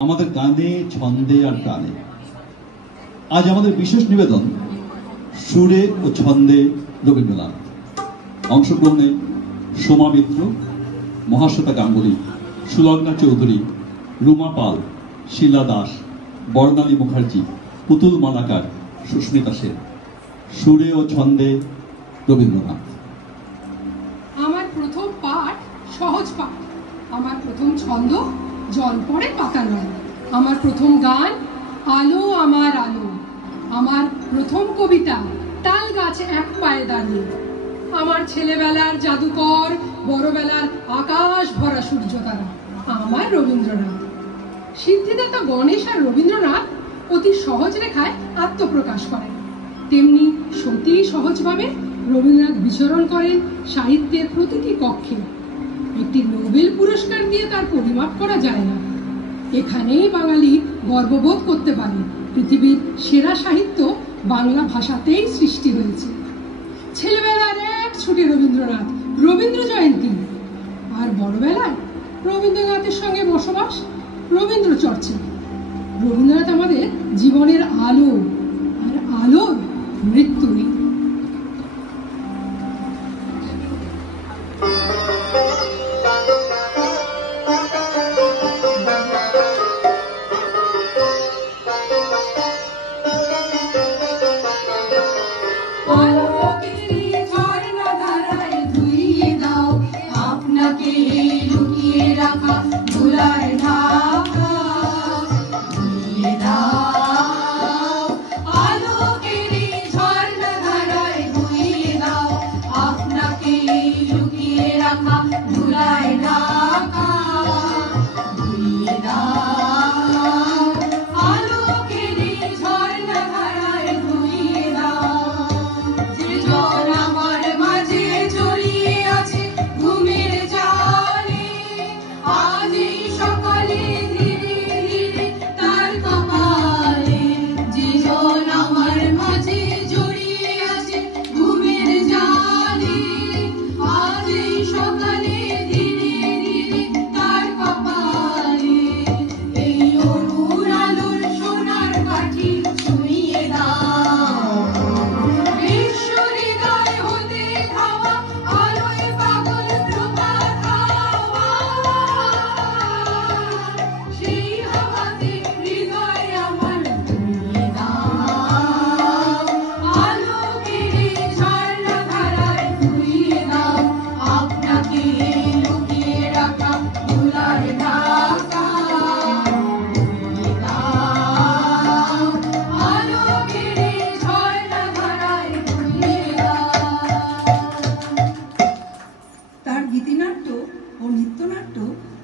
আমাদের গানে ছন্দে আর প্রাণে। আজ আমাদের বিশেষ নিবেদন সুরে ও ছন্দে রবীন্দ্রনাথ। অংশগ্রহণে সোমা মিত্র, মহাশ্বেতা গাঙ্গুলী, সুলগ্না চৌধুরী, রুমা পাল, শিলা দাস, বর্ণালী মুখার্জি, পুতুল মালাকার, সুস্মিতা সেন। সুরে ও ছন্দে রবীন্দ্রনাথ। আমার প্রথম পাঠ সহজ পাঠ, আমার প্রথম ছন্দ জল পড়ে পাতা নয়, আমার প্রথম গান আলো আমার আলো, আমার প্রথম কবিতা তাল গাছে এক পায়ে দাঁড়িয়ে, আমার ছেলেবেলার জাদুকর বড়বেলার আকাশ ভরা সূর্য তারা আমার রবীন্দ্রনাথ। সিদ্ধিদাতা গণেশ আর রবীন্দ্রনাথ অতি সহজ রেখায় আত্মপ্রকাশ করেন, তেমনি সতী সহজভাবে রবীন্দ্রনাথ বিচরণ করেন সাহিত্যের প্রতিটি কক্ষে। একটি নোবেল পুরস্কার দিয়ে তার পরিমাপ করা যায় না। এখানেই বাঙালি গর্ববোধ করতে পারে পৃথিবীর সেরা সাহিত্য বাংলা ভাষাতেই সৃষ্টি হয়েছে। ছেলেবেলার এক ছুটি রবীন্দ্রনাথ, রবীন্দ্র জয়ন্তী, আর বড়বেলায় রবীন্দ্রনাথের সঙ্গে বসবাস, রবীন্দ্র চর্চা। রবীন্দ্রনাথ আমাদের জীবনের আলো, আর আলোর মৃত্যু নেই।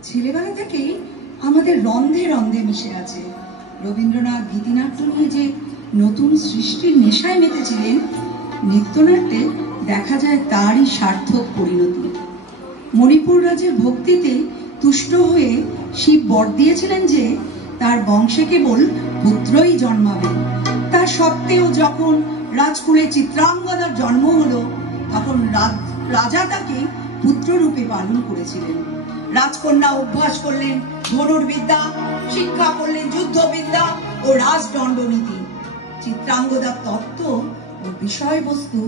ছেলেবেলা থেকেই আমাদের রন্ধে রন্ধে মিশে আছে। রবীন্দ্রনাথ গীতিনাট্য নিয়ে যে নতুন সৃষ্টির নেশায় মেতেছিলেন, নৃত্যনাট্যে দেখা যায় তারই সার্থক পরিণতি। মণিপুর রাজের ভক্তিতে তুষ্ট হয়ে শিব বর দিয়েছিলেন যে তার বংশে কেবল পুত্রই জন্মাবে। তার সত্ত্বেও যখন রাজকুলে চিত্রাঙ্গদার জন্ম হলো, তখন রাজা তাকে পুত্ররূপে পালন করেছিলেন। রাজকন্যা অভ্যাস করলেন ধনুর্বিদ্যা, শিক্ষা করলেন যুদ্ধবিদ্যা ও রাজদণ্ডনীতি। চিত্রাঙ্গদার তত্ত্ব ও বিষয়বস্তু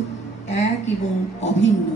এক এবং অভিন্ন।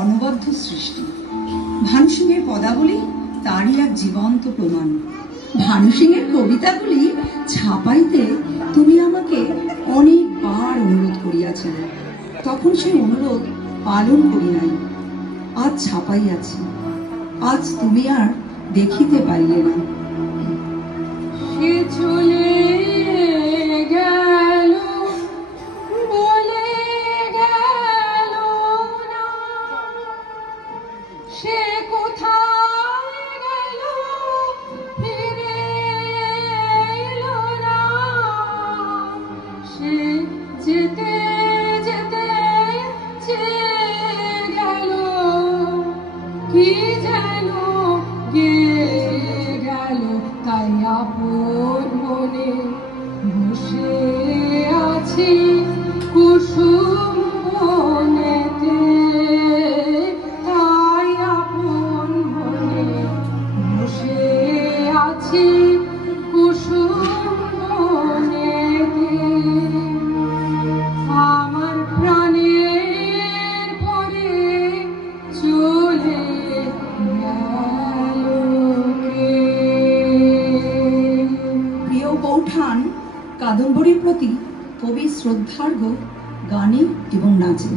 অনবদ্য সৃষ্টি। ভানু সিংহের পদাবলী তারই এক জীবন্ত প্রমাণ। ভানু সিংহের কবিতাগুলি ছাপাইতে তুমি আমাকে অনেকবার অনুরোধ করিয়াছিলে, তখন সেই অনুরোধ পালন করি নাই। আজ ছাপাইয়াছি, আজ তুমি আর দেখিতে পাইলে না। সে চলে গেল বলে গেল না, সে কোথায় গেল ফিরে এলো না। সে যেতে যেতে চেয়ে গেল কি যেন গেয়ে গেল, তাই আপন মনে বসে আছি কুসুম বনেতে। তাই আপন মনে বসে আছি কুসুম বনেতে। আমার প্রাণের পরে চলে গেল কে। প্রিয় বৌঠান কাদম্বরীর প্রতি কবি শ্রদ্ধার্ঘ্য গানে এবং নাচে।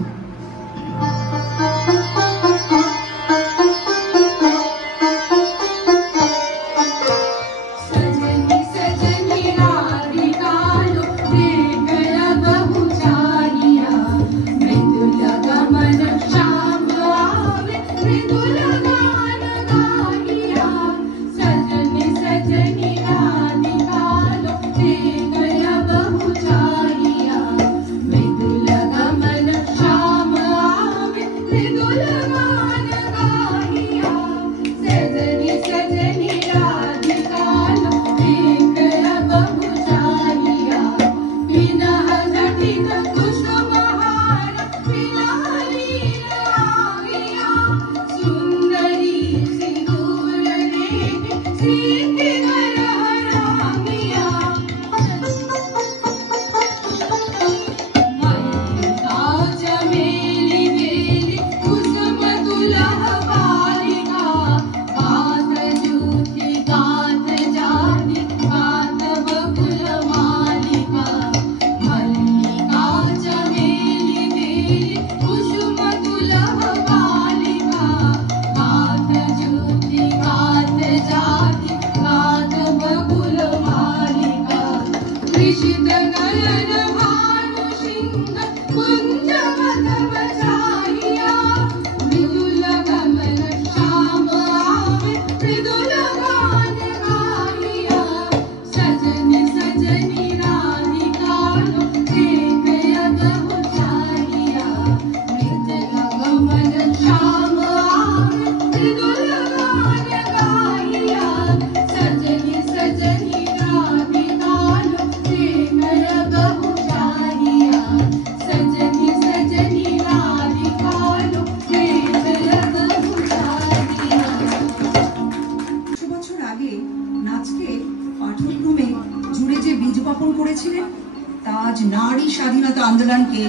নারী স্বাধীনতা আন্দোলনকে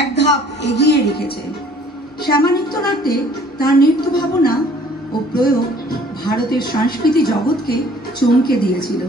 এক ধাপ এগিয়ে রেখেছে। শ্যামা নৃত্যনাট্যে তার নৃত্য ভাবনা ও প্রয়োগ ভারতের সংস্কৃতি জগৎকে চমকে দিয়েছিল।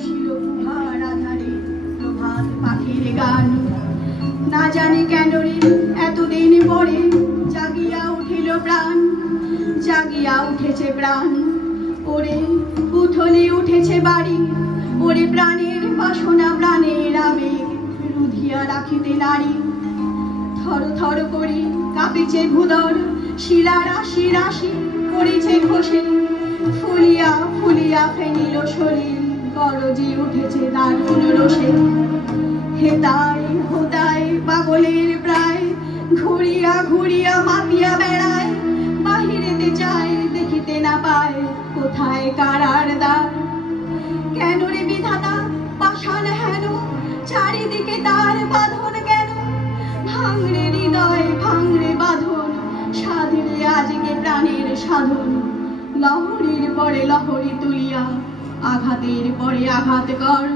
বসিল গুহার আধারে প্রভাত পাখির গান। না জানি কেন রে এতদিন পরে জাগিয়া উঠিল প্রাণ, জাগিয়া উঠেছে প্রাণ। ওরে উঠলে উঠেছে বাড়ি, ওরে প্রাণের বাসনা প্রাণের আবেগ রুধিয়া রাখিতে নারী। থর থর করি কাঁপিছে ভুদর, শিলা রাশি রাশি করিছে খসে, ফুলিয়া ফুলিয়া ফেনিল শরীর, গরজি উঠেছে দারুণ রোষে। হেতায় হোতায় পাগলের প্রায়, ঘুরিয়া ঘুরিয়া মাতিয়া বেড়ায়, বাহিরেতে যায় দেখিতে না পায় কোথায় কারার দ্বার। কেন রে বিধাতা পাষাণ হেন, চারিদিকে তার বাঁধন কেন? ভাঙরে হৃদয় ভাঙরে বাঁধন, সাধরে আজকে প্রাণের সাধন। লহরীর পরে লহরী তুলিয়া আঘাতের পরে আঘাত কর।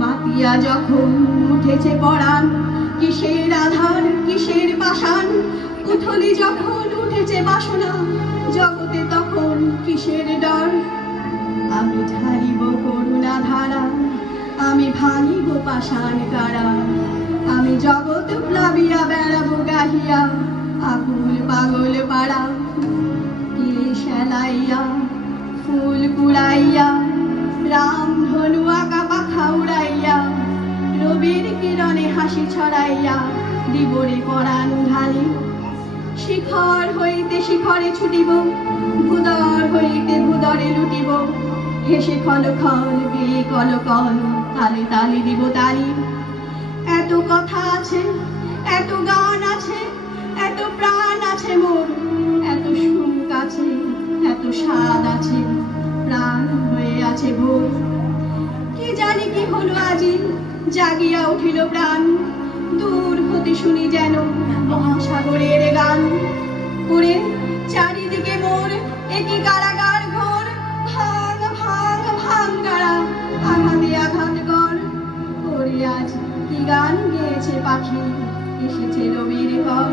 মাতিয়া যখন উঠেছে পরাণ, কিসের আধার কিসের পাষাণ? উথলি যখন উঠেছে বাসনা, জগতে তখন কিসের ডর? আমি ঢালিব করুণা ধারা, আমি ভাঙিব পাষাণ কারা। আমি জগৎ প্লাবিয়া বেড়াবো গাহিয়া, আকুল পাগল পাড়া। কেশ এলাইয়া ফুল কুড়াইয়া, রাম ধনু আঁকা পাখা উড়াইয়া, রবির কিরণে হাসি ছড়াইয়া দিবরে পরাণ ঢালি। শিখর হইতে শিখরে ছুটিব, ভুদর হইতে ভুদরে লুটিব, হেসে ক্ষণ ক্ষণ বিয়ে কল কল, তালে তালে দিব তালি। এত কথা আছে, এত গান আছে, এত প্রাণ আছে মোর, এত সুখ আছে, এত স্বাদ আছে, প্রাণ হয়ে আছে ভোর। কি জানি কি হলো আজি, জাগিয়া উঠিল প্রাণ, দূর হতে শুনি যেন মহাসাগরের গান। ওরে চারিদিকে মোর একই কারাগার ঘোর, ভাঙ ভাঙ ভাঙ কারা, আঘাতে আঘাত কর। ওরে আজ কি গান গেয়েছে পাখি, এসেছে রবির ঘর।